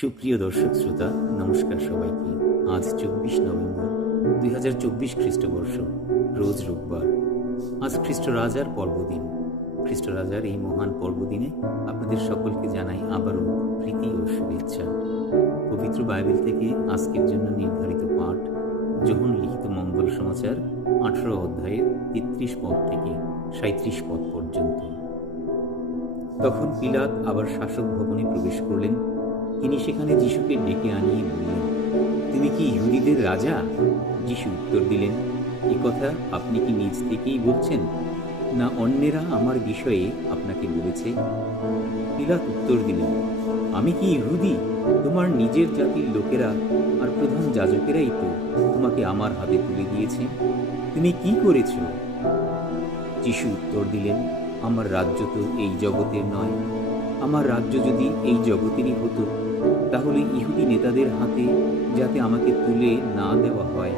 সুপ্রিয় দর্শক শ্রোতা, নমস্কার সবাইকে। আজ 24 নভেম্বর 2024 খ্রিস্টবর্ষ, রোজ রোববার। আজ খ্রিস্টরাজার পর্বদিন। খ্রিস্টরাজার এই মহান পর্বদিনে আপনাদের সকলকে জানাই আবারও প্রীতি ও শুভেচ্ছা। পবিত্র বাইবেল থেকে আজকের জন্য নির্ধারিত পাঠ যোহন লিখিত মঙ্গল সমাচার 18 অধ্যায়ের 33 পদ থেকে 37 পদ পর্যন্ত। তখন পিলাত আবার শাসক ভবনে প্রবেশ করলেন। তিনি সেখানে যিশুকে ডেকে আনিয়ে বললেন, তুমি কি ইহুদিদের রাজা? যিশু উত্তর দিলেন, এ কথা আপনি কি নিজ থেকেই বলছেন, না অন্যেরা আমার বিষয়ে আপনাকে বলেছে? পিলাত উত্তর দিলেন, আমি কি ইহুদি? তোমার নিজের জাতির লোকেরা আর প্রধান যাজকেরাই তো তোমাকে আমার হাতে তুলে দিয়েছে। তুমি কি করেছ? যিশু উত্তর দিলেন, আমার রাজ্য তো এই জগতের নয়। আমার রাজ্য যদি এই জগতেরই হতো, তাহলে ইহুদি নেতাদের হাতে যাতে আমাকে তুলে না দেওয়া হয়,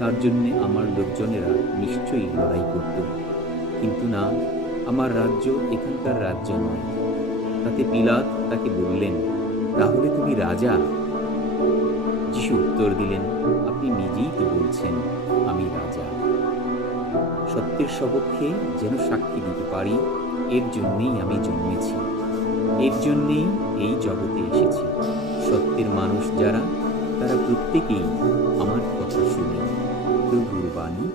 তার জন্যে আমার লোকজনেরা নিশ্চয়ই লড়াই করত। কিন্তু না, আমার রাজ্য এখানকার রাজ্য নয়। তাতে পিলাত তাকে বললেন, তাহলে তুমি রাজা? যিশু উত্তর দিলেন, আপনি নিজেই তো বলছেন আমি রাজা। সত্যের সপক্ষে যেন সাক্ষী দিতে পারি, এর জন্যেই আমি জন্মেছি, এর জন্যেই এই জগতে এসেছি। সত্যের মানুষ যারা, তারা প্রত্যেকেই আমার কথা শুনে। প্রভুর বাণী।